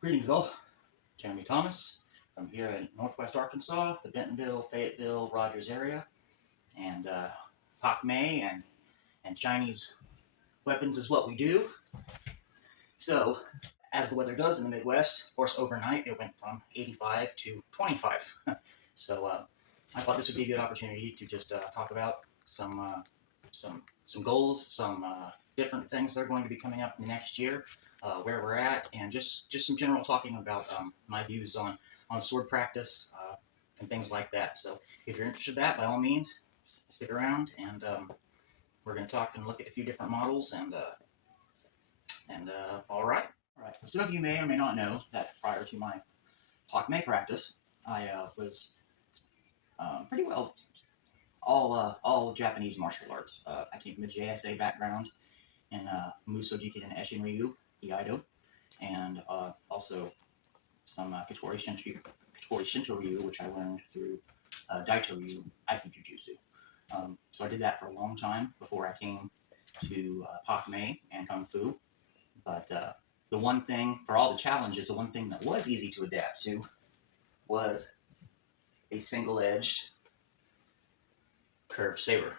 Greetings all, Jeremy Thomas from here in Northwest Arkansas, the Bentonville, Fayetteville, Rogers area, and Pak Mei and Chinese weapons is what we do. So, as the weather does in the Midwest, of course overnight it went from 85 to 25. So I thought this would be a good opportunity to just talk about some some goals, some different things that are going to be coming up in the next year, where we're at, and just some general talking about my views on sword practice and things like that. So if you're interested in that, by all means, stick around, and we're going to talk and look at a few different models, and all right. All right. Some of you may or may not know that prior to my Pak Mei practice, I was pretty well all Japanese martial arts. I came from a JSA background in Muso Jiken and Eshin Ryu, Iaido, and also some Katori Shinto Ryu, which I learned through Daito Ryu, Aikido Jujutsu. So I did that for a long time before I came to Pak Mei and Kung Fu. But the one thing, for all the challenges, the one thing that was easy to adapt to was a single-edged curved saber.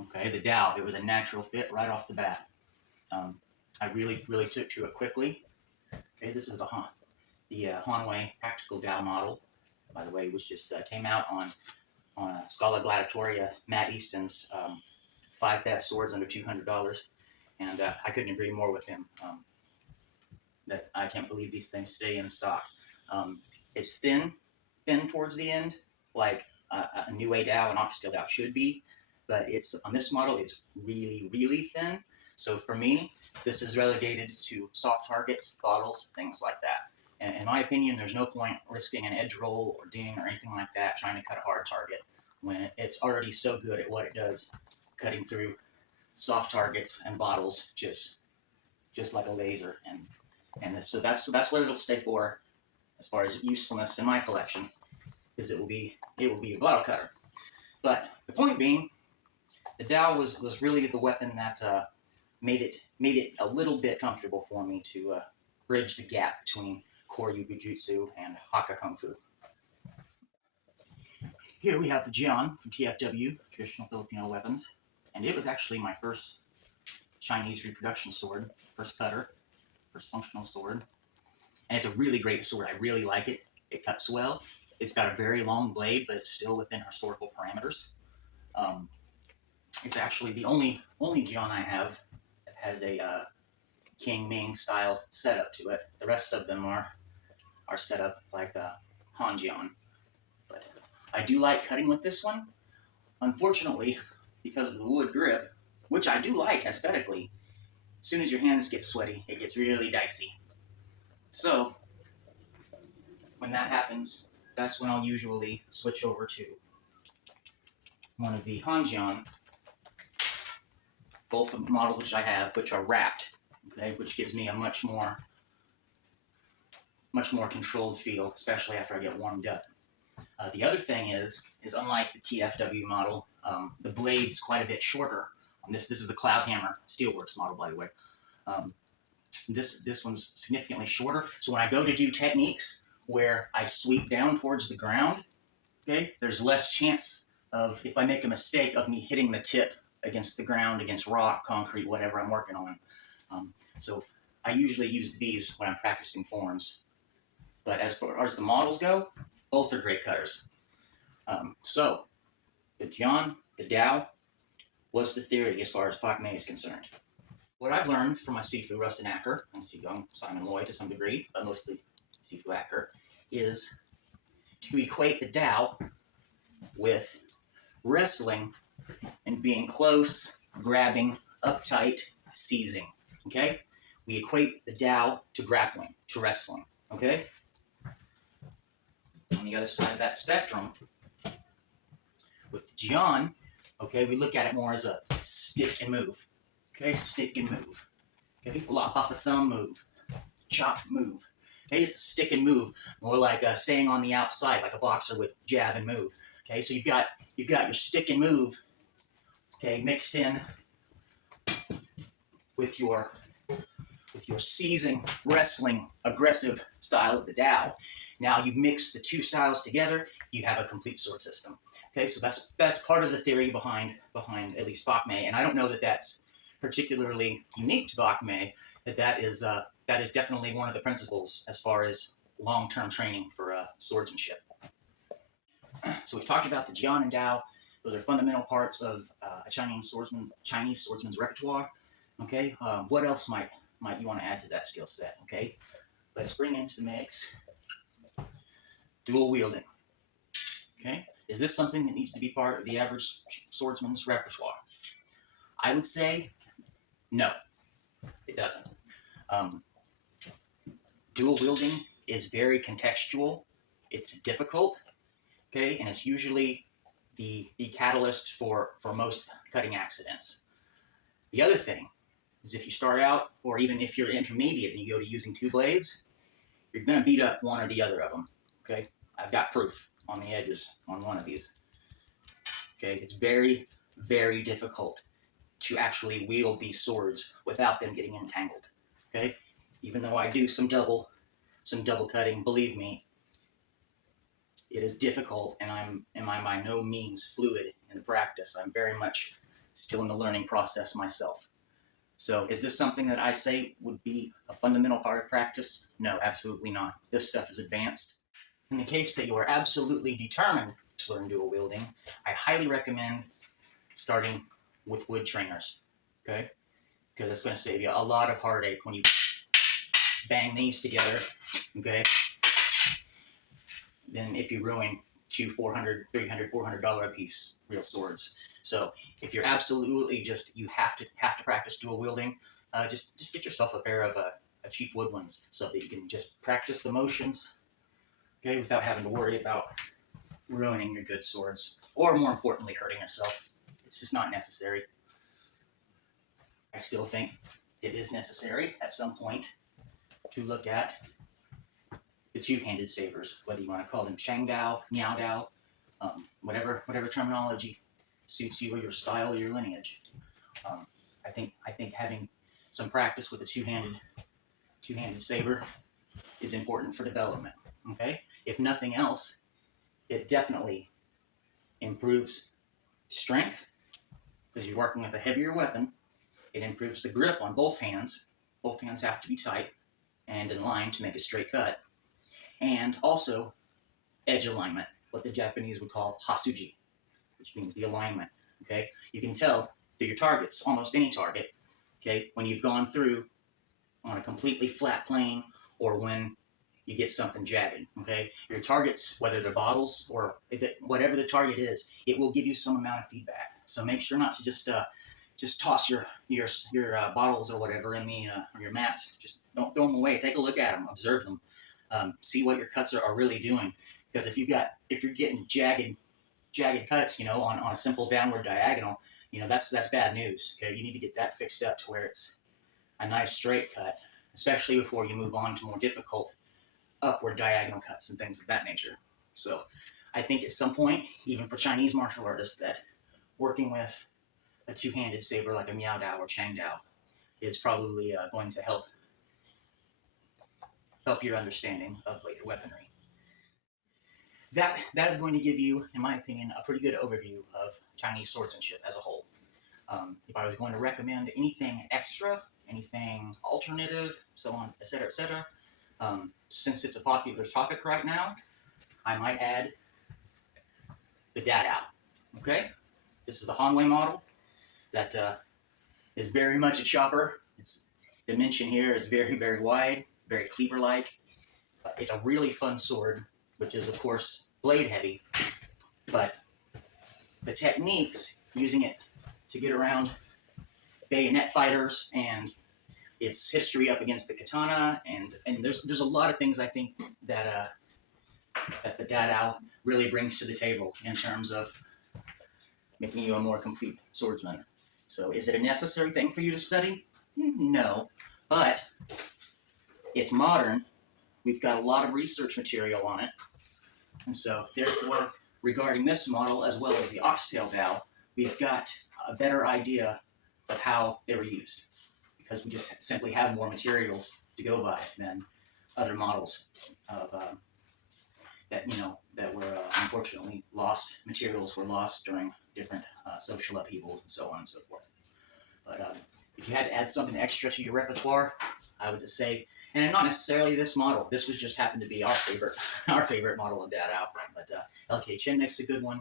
Okay, the Dao, it was a natural fit right off the bat. I really took to it quickly. Okay, this is the Hanwei Practical Dao model, by the way, which just came out on Scala Gladiatoria, Matt Easton's 5 best swords under $200, and I couldn't agree more with him. That I can't believe these things stay in stock. It's thin towards the end, like a New Way Dao and Oxtail Dao should be, but it's on this model, it's really thin. So for me, this is relegated to soft targets, bottles, things like that. And in my opinion, there's no point risking an edge roll or ding or anything like that trying to cut a hard target when it's already so good at what it does, cutting through soft targets and bottles just like a laser. And so that's what it'll stay for as far as usefulness in my collection, is it will be a bottle cutter. But the point being, the Dao was really the weapon that made it a little bit comfortable for me to bridge the gap between Koryu Bujutsu and Hakka Kung Fu. Here we have the Jian from TFW, Traditional Filipino Weapons, and it was actually my first Chinese reproduction sword, first cutter, first functional sword, and it's a really great sword. I really like it. It cuts well. It's got a very long blade, but it's still within historical parameters. It's actually the only Jian I have that has a King Ming style setup to it. The rest of them are set up like Han Jian. But I do like cutting with this one. Unfortunately, because of the wood grip, which I do like aesthetically, as soon as your hands get sweaty, it gets really dicey. So when that happens, that's when I'll usually switch over to one of the Hanjian, both the models which I have, which are wrapped, okay, which gives me a much more controlled feel, especially after I get warmed up. The other thing is unlike the TFW model, the blade's quite a bit shorter. This is the Cloud Hammer Steelworks model, by the way. This one's significantly shorter, so when I go to do techniques where I sweep down towards the ground, okay, there's less chance of, if I make a mistake, of me hitting the tip against the ground, against rock, concrete, whatever I'm working on. So I usually use these when I'm practicing forms. But as far as the models go, both are great cutters. So the Jian, the Dao, what's the theory as far as Pak Mei is concerned? What I've learned from my Sifu Rustin Acker and Young Simon Loy to some degree, but mostly Sifu Acker, is to equate the Dao with wrestling and being close, grabbing, uptight, seizing. Okay? We equate the Dao to grappling, to wrestling. Okay? On the other side of that spectrum, with the Jian, okay, we look at it more as a stick and move. Okay, stick and move. Okay, block off the thumb, move. Chop, move. Okay, it's a stick and move, more like staying on the outside, like a boxer with jab and move. Okay, so you've got your stick and move, okay, mixed in with your with your seizing, wrestling, aggressive style of the Dao. Now you mix the two styles together, you have a complete sword system. Okay, so that's part of the theory behind at least Bak Mei, and I don't know that that's particularly unique to Bak Mei. That is definitely one of the principles as far as long-term training for swordsmanship. So we've talked about the Jian and Dao. Those are fundamental parts of a Chinese swordsman's repertoire. Okay, what else might you want to add to that skill set? Okay, let's bring into the mix dual wielding. Okay, is this something that needs to be part of the average swordsman's repertoire? I would say no, it doesn't. Dual wielding is very contextual. It's difficult. Okay, and it's usually the catalyst for most cutting accidents. The other thing is if you start out, or even if you're intermediate and you go to using two blades, you're going to beat up one or the other of them. Okay, I've got proof on the edges on one of these. Okay, it's very, very difficult to actually wield these swords without them getting entangled. Okay, even though I do some double cutting, believe me, it is difficult, and I'm by no means fluid in the practice. I'm very much still in the learning process myself. So is this something that I say would be a fundamental part of practice? No, absolutely not. This stuff is advanced. In the case that you are absolutely determined to learn dual wielding, I highly recommend starting with wood trainers, okay? Because it's going to save you a lot of heartache when you bang these together, okay? Than if you ruin $200, $400, $300, $400 a piece real swords. So if you're absolutely you have to practice dual wielding, just get yourself a pair of cheap wood ones so that you can just practice the motions, okay, without having to worry about ruining your good swords, or more importantly, hurting yourself. It's just not necessary. I still think it is necessary at some point to look at the two-handed sabers, whether you want to call them Shang Dao, Miao Dao, whatever terminology suits you or your style or your lineage. I think having some practice with a two-handed saber is important for development. Okay, if nothing else, it definitely improves strength because you're working with a heavier weapon. It improves the grip on both hands. Both hands have to be tight and in line to make a straight cut. And also edge alignment, what the Japanese would call hasuji, which means the alignment. Okay, you can tell through your targets, almost any target, okay, when you've gone through on a completely flat plane or when you get something jagged. Okay, your targets, whether they're bottles or whatever the target is, it will give you some amount of feedback. So make sure not to just toss your bottles or whatever in the or your mats. Just don't throw them away. Take a look at them, observe them. See what your cuts are really doing, because if you're getting jagged cuts, on a simple downward diagonal, that's bad news. Okay, you need to get that fixed up to where it's a nice straight cut, especially before you move on to more difficult upward diagonal cuts and things of that nature. So I think at some point, even for Chinese martial artists, that working with a two-handed saber like a Miao Dao or Chang Dao is probably going to help your understanding of later weaponry. That is going to give you, in my opinion, a pretty good overview of Chinese swordsmanship as a whole. If I was going to recommend anything extra, anything alternative, so on, etc., since it's a popular topic right now, I might add the Dadao. Okay, this is the Hanwei model that is very much a chopper. Its dimension here is very, very wide, very cleaver-like. It's a really fun sword, which is, of course, blade heavy, but the techniques, using it to get around bayonet fighters and its history up against the katana, and there's a lot of things I think that the Dadao really brings to the table in terms of making you a more complete swordsman. So is it a necessary thing for you to study? No, but it's modern. We've got a lot of research material on it. And so therefore, regarding this model as well as the oxtail Dao, we've got a better idea of how they were used. because we just simply have more materials to go by than other models of that that were unfortunately lost. Materials were lost during different social upheavals and so on and so forth. But if you had to add something extra to your repertoire, I would just say, and not necessarily this model. This was just happened to be our favorite model of that out. But LK Chimney's a good one.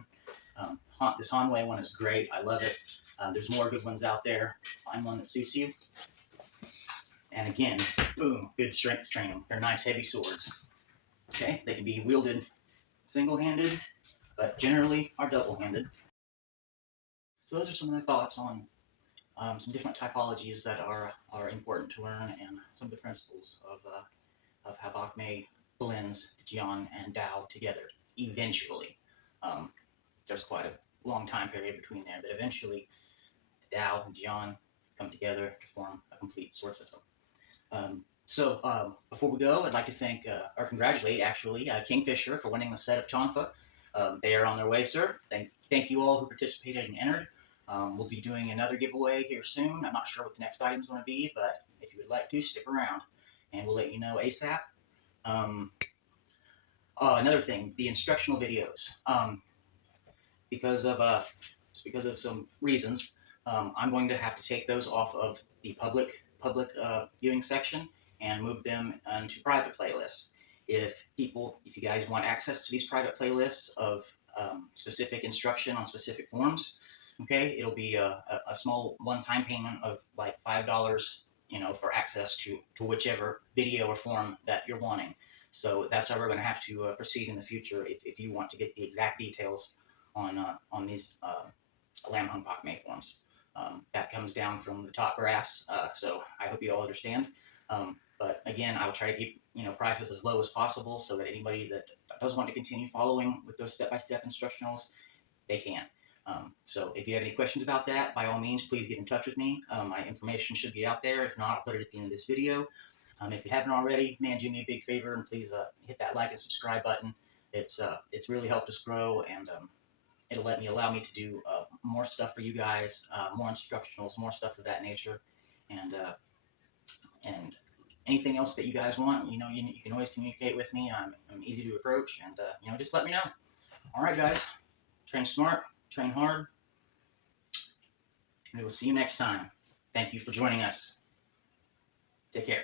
This Hanwei one is great. I love it. There's more good ones out there. Find one that suits you. And again, boom, good strength training. They're nice, heavy swords. Okay, they can be wielded single-handed, but generally are double-handed. So those are some of my thoughts on some different typologies that are important to learn, and some of the principles of how Bach Mei blends Jian and Dao together. Eventually, there's quite a long time period between there, but eventually Dao and Jian come together to form a complete sword system. So before we go, I'd like to thank, or congratulate actually, Kingfisher for winning the set of Tonfa. They are on their way, sir. Thank you all who participated and entered. We'll be doing another giveaway here soon. I'm not sure what the next item is going to be, but if you would like to, stick around, and we'll let you know ASAP. Another thing, the instructional videos. Because of some reasons, I'm going to have to take those off of the public viewing section and move them into private playlists. If you guys want access to these private playlists of specific instruction on specific forms, okay, it'll be a small one-time payment of like $5, for access to whichever video or form that you're wanting. So that's how we're going to have to proceed in the future if you want to get the exact details on these Lam Hung Bach Mei forms. That comes down from the top brass, so I hope you all understand. But again, I will try to keep prices as low as possible so that anybody that does want to continue following with those step-by-step instructionals, they can. So if you have any questions about that, by all means, please get in touch with me. My information should be out there. If not, I'll put it at the end of this video. If you haven't already, man, do me a big favor and please hit that like and subscribe button. It's really helped us grow, and it'll allow me to do more stuff for you guys, more instructionals, more stuff of that nature, and anything else that you guys want. You can always communicate with me. I'm easy to approach, and just let me know. All right, guys, train smart, train hard, and we will see you next time. Thank you for joining us. Take care.